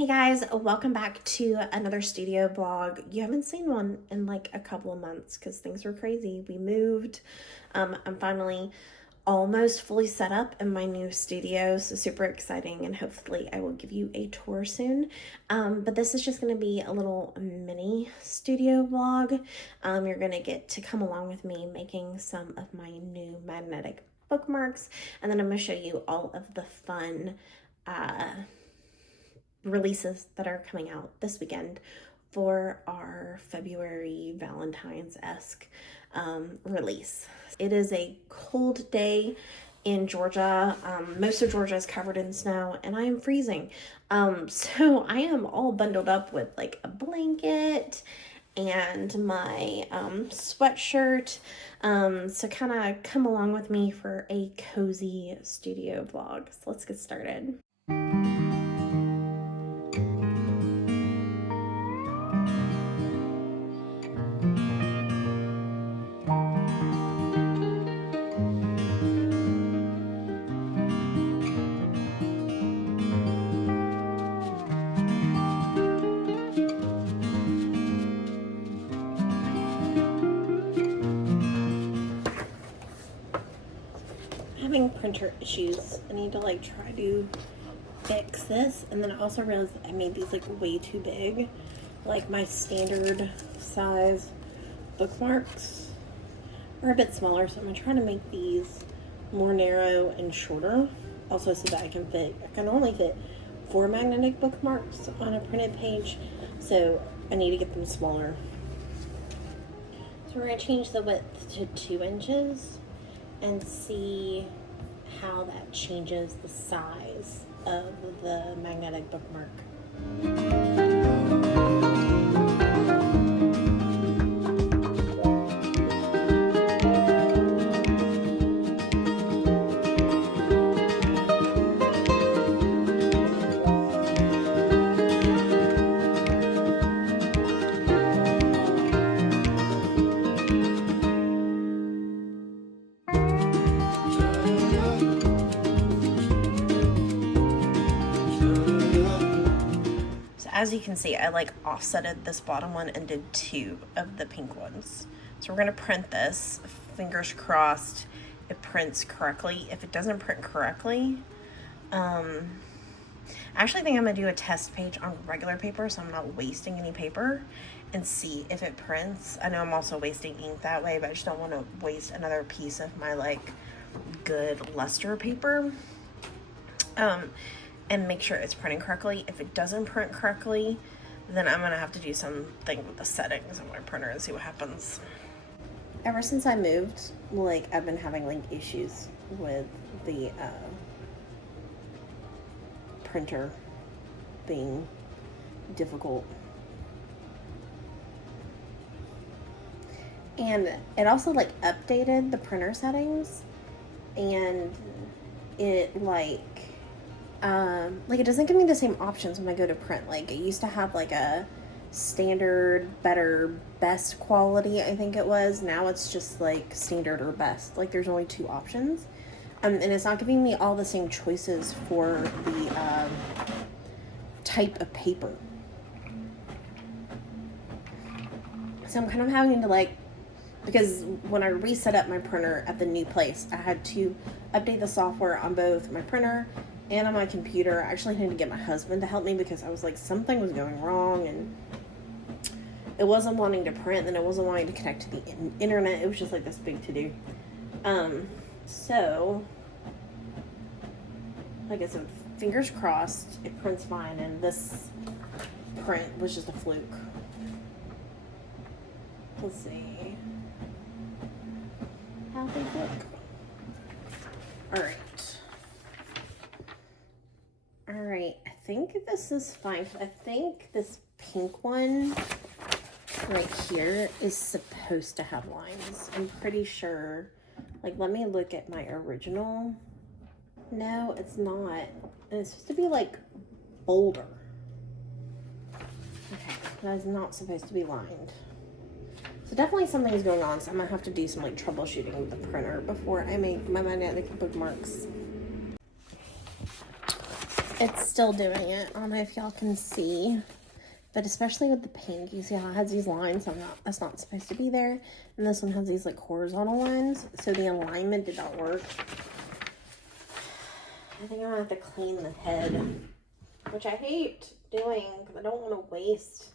Hey guys, welcome back to another studio vlog. You haven't seen one in like a couple of months because things were crazy. We moved. I'm finally almost fully set up in my new studio, so super exciting, and hopefully I will give you a tour soon. But this is just going to be a little mini studio vlog. You're going to get to come along with me making some of my new magnetic bookmarks, and then I'm going to show you all of the fun releases that are coming out this weekend for our February Valentine's-esque release. It is a cold day in Georgia. Most of Georgia is covered in snow and I am freezing. So I am all bundled up with like a blanket and my sweatshirt. So kind of come along with me for a cozy studio vlog. So let's get started. Having printer issues. I need to like try to fix this, and then I also realized that I made these like way too big. Like my standard size bookmarks are a bit smaller, so I'm gonna try to make these more narrow and shorter, also so that I can only fit 4 magnetic bookmarks on a printed page, so I need to get them smaller. So we're gonna change the width to 2 inches and see how that changes the size of the magnetic bookmark. As you can see, I like offsetted this bottom one and did 2 of the pink ones. So we're gonna print this, fingers crossed it prints correctly. If it doesn't print correctly, I actually think I'm gonna do a test page on regular paper so I'm not wasting any paper and see if it prints. I know I'm also wasting ink that way, but I just don't want to waste another piece of my like good luster paper. And make sure it's printing correctly. If it doesn't print correctly, then I'm gonna have to do something with the settings of my printer and see what happens. Ever since I moved, like I've been having like issues with the printer being difficult. And it also like updated the printer settings, and it like it doesn't give me the same options when I go to print. Like it used to have like a standard, better, best quality, I think it was. Now it's just like standard or best. Like there's only 2 options. And it's not giving me all the same choices for the type of paper. So I'm kind of having to like, because when I reset up my printer at the new place, I had to update the software on both my printer and on my computer. I actually had to get my husband to help me because I was like, something was going wrong and it wasn't wanting to print and it wasn't wanting to connect to the internet. It was just like this big to-do. So, like I said, fingers crossed it prints fine, and this print was just a fluke. Let's see how they look. All right, I think this is fine. I think this pink one right here is supposed to have lines. I'm pretty sure. Like, let me look at my original. No, it's not. And it's supposed to be like bolder. Okay, that is not supposed to be lined. So definitely something is going on, so I'm gonna have to do some like troubleshooting with the printer before I make my magnetic bookmarks. It's still doing it. I don't know if y'all can see, but especially with the pink, you see how it has these lines. That's not supposed to be there. And this one has these like horizontal lines, so the alignment did not work. I think I'm gonna have to clean the head, which I hate doing because I don't want to waste.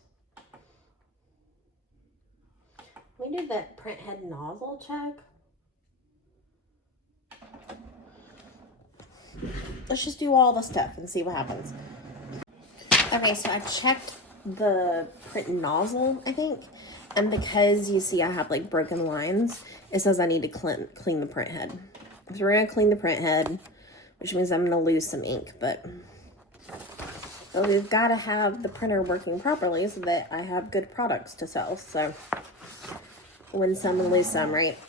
We did that print head nozzle check. Let's just do all the stuff and see what happens. Okay, so I checked the print nozzle, I think, and because you see I have like broken lines, it says I need to clean the print head. So we're gonna clean the print head, which means I'm gonna lose some ink, but we've got to have the printer working properly so that I have good products to sell. So win some and lose some, right?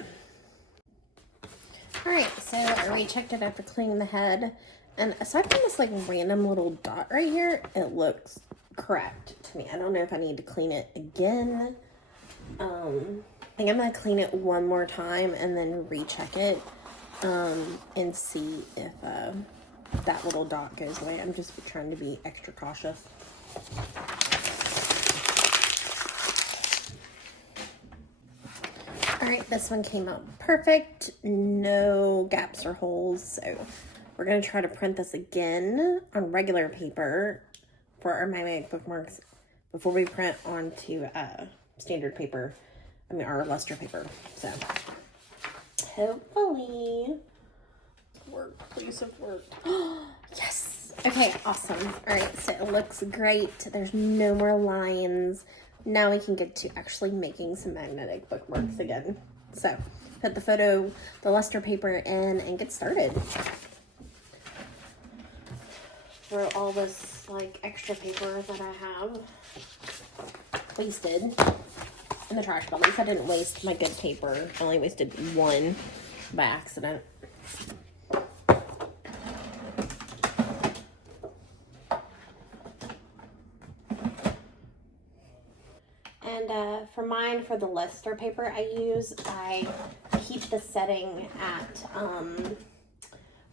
All right, so I rechecked it after cleaning the head, and aside from this like random little dot right here, it looks correct to me. I don't know if I need to clean it again. I think I'm gonna clean it one more time and then recheck it and see if that little dot goes away. I'm just trying to be extra cautious. All right, this one came out perfect. No gaps or holes. So we're gonna try to print this again on regular paper for our My Bookmarks before we print onto standard paper. I mean, our luster paper. So hopefully work. Please have worked. Yes. Okay, awesome. All right, so it looks great. There's no more lines. Now we can get to actually making some magnetic bookmarks again. So put the luster paper in and get started. Throw all this like extra paper that I have wasted in the trash. But at least I didn't waste my good paper. I only wasted one by accident. For the luster paper I keep the setting at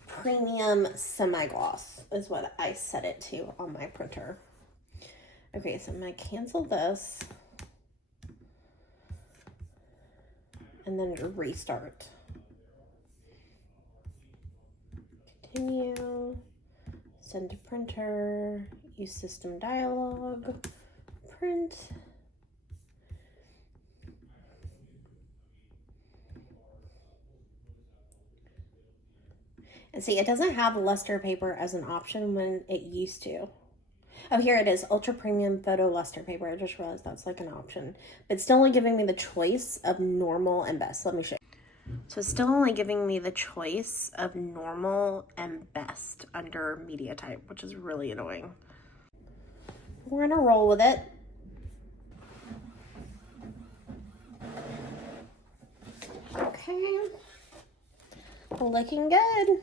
premium semi-gloss is what I set it to on my printer. Okay, so I'm going to cancel this and then restart. Continue, send to printer, use system dialog, print. And see, it doesn't have luster paper as an option when it used to. Oh, here it is, ultra premium photo luster paper. I just realized that's like an option. But it's still only giving me the choice of normal and best. Let me show you. So it's still only giving me the choice of normal and best under media type, which is really annoying. We're gonna roll with it. Okay. Looking good.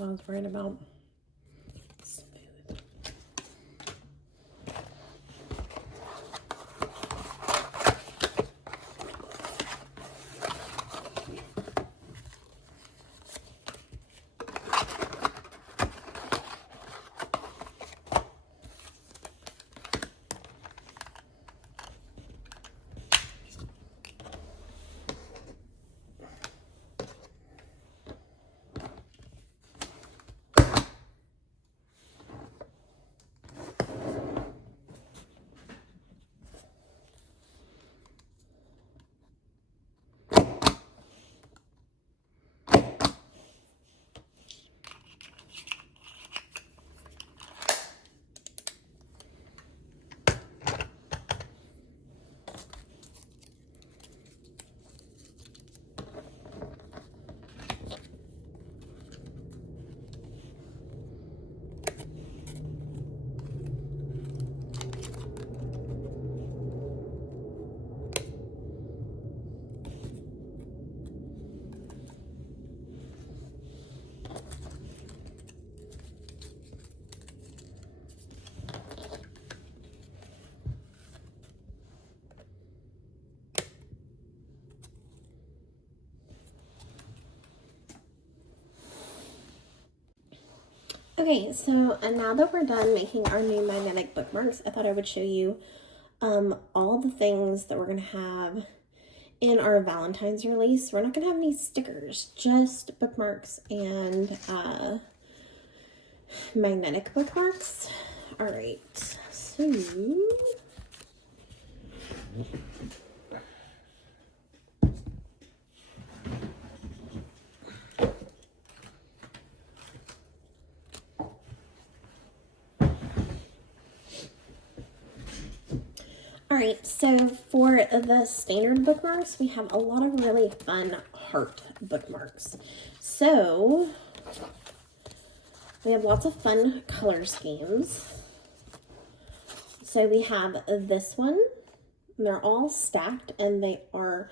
what I was worried about. Smooth. Okay, so now that we're done making our new magnetic bookmarks, I thought I would show you all the things that we're going to have in our Valentine's release. We're not going to have any stickers, just bookmarks and magnetic bookmarks. All right, so Alright, so for the standard bookmarks, we have a lot of really fun heart bookmarks. So, we have lots of fun color schemes. So we have this one. They're all stacked and they are,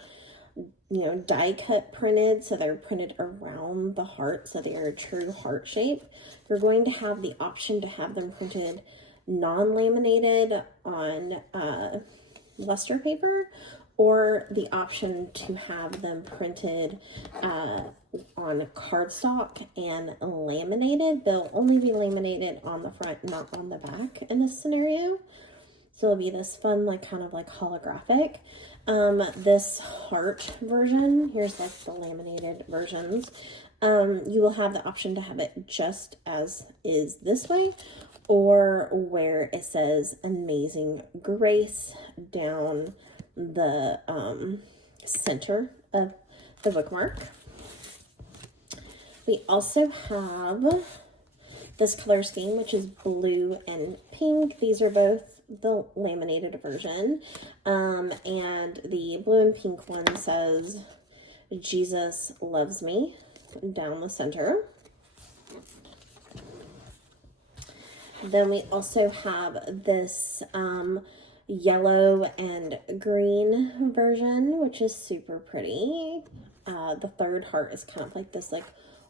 die cut printed. So they're printed around the heart. So they are a true heart shape. You're going to have the option to have them printed non-laminated on luster paper, or the option to have them printed on cardstock and laminated. They'll only be laminated on the front, not on the back in this scenario. So it'll be this fun, kind of holographic. This heart version, here's the laminated versions. You will have the option to have it just as is this way, or where it says Amazing Grace down the center of the bookmark. We also have this color scheme, which is blue and pink. These are both the laminated version. And the blue and pink one says Jesus Loves Me down the center. Then we also have this yellow and green version, which is super pretty. The third heart is kind of this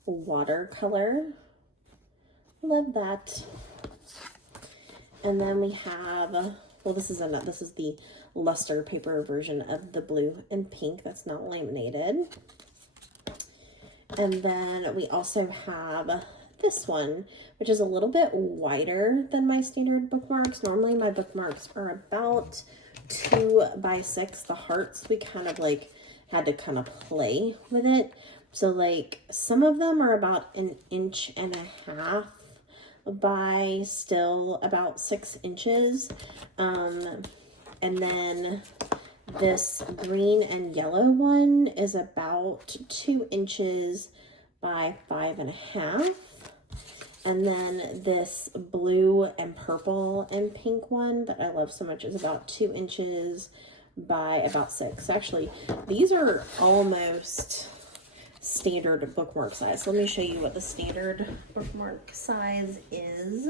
watercolor. Love that. And then we have, this is the luster paper version of the blue and pink that's not laminated. And then we also have this one, which is a little bit wider than my standard bookmarks. Normally my bookmarks are about 2 by 6. The hearts, we kind of had to kind of play with it. So some of them are about 1.5 inches by still about 6 inches. And then this green and yellow one is about 2 inches by 5.5. And then this blue and purple and pink one that I love so much is about 2 inches by about 6. Actually, these are almost standard bookmark size. Let me show you what the standard bookmark size is.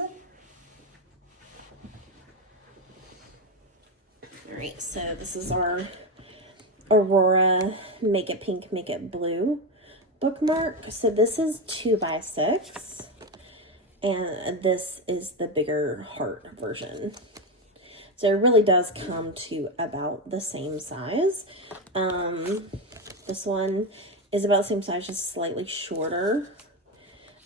All right, so this is our Aurora Make It Pink, Make It Blue bookmark. So this is 2x6, and this is the bigger heart version. So it really does come to about the same size. This one is about the same size, just slightly shorter.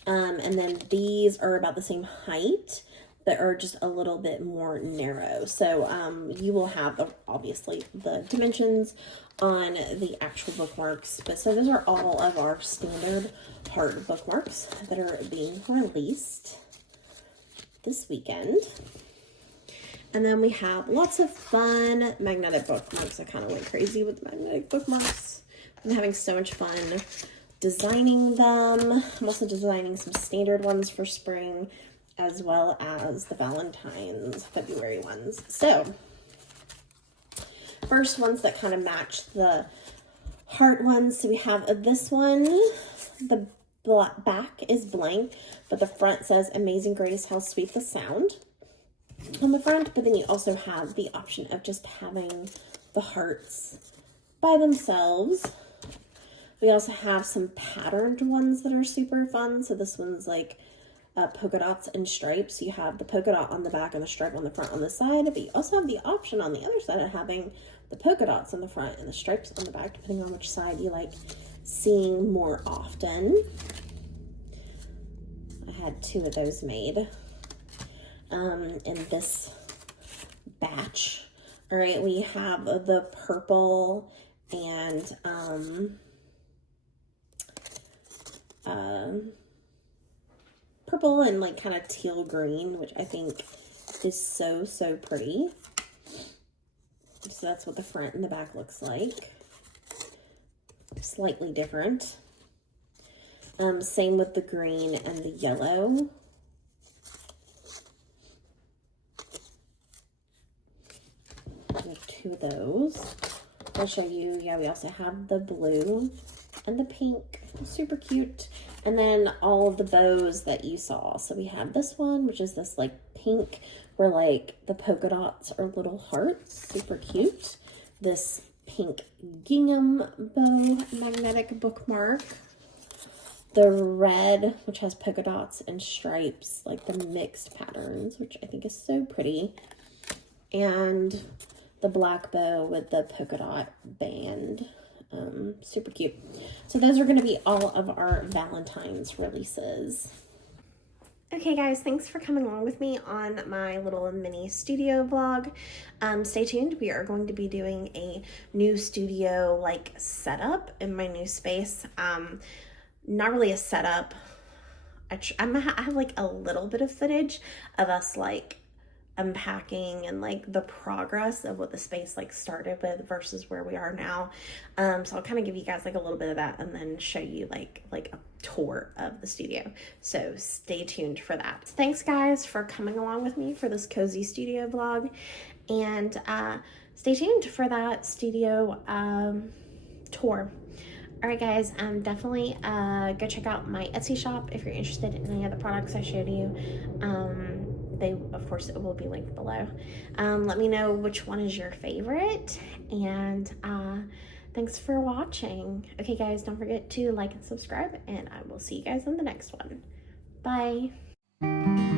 And then these are about the same height, but are just a little bit more narrow. So you will have, obviously, the dimensions on the actual bookmarks. But so those are all of our standard heart bookmarks that are being released this weekend. And then we have lots of fun magnetic bookmarks. I kind of went crazy with magnetic bookmarks. I'm having so much fun designing them. I'm also designing some standard ones for spring, as well as the Valentine's February ones. So first ones that kind of match the heart ones. So we have this one. The back is blank, but the front says Amazing Grace, how sweet the sound on the front. But then you also have the option of just having the hearts by themselves. We also have some patterned ones that are super fun. So this one's like polka dots and stripes. You have the polka dot on the back and the stripe on the front on the side, but you also have the option on the other side of having the polka dots on the front and the stripes on the back, depending on which side you like seeing more often. I had 2 of those made in this batch. All right, we have the purple and purple and like kind of teal green, which I think is so pretty. So that's what the front and the back looks like. Slightly different. Same with the green and the yellow. We have 2 of those. I'll show you. Yeah, we also have the blue and the pink. Super cute. And then all of the bows that you saw. So we have this one, which is this like pink, where like the polka dots are little hearts. Super cute. This pink gingham bow magnetic bookmark. The red, which has polka dots and stripes, like the mixed patterns, which I think is so pretty. And the black bow with the polka dot band. Super cute. So those are going to be all of our Valentine's releases. Okay guys, thanks for coming along with me on my little mini studio vlog. Stay tuned. We are going to be doing a new studio like setup in my new space. Not really a setup. I have like a little bit of footage of us like unpacking and like the progress of what the space like started with versus where we are now. So I'll kind of give you guys like a little bit of that and then show you like a tour of the studio. So stay tuned for that. Thanks guys for coming along with me for this cozy studio vlog, and stay tuned for that studio tour. All right guys, definitely go check out my Etsy shop if you're interested in any of the products I showed you. They, of course, it will be linked below. Let me know which one is your favorite, and thanks for watching. Okay guys, don't forget to like and subscribe, and I will see you guys in the next one. Bye.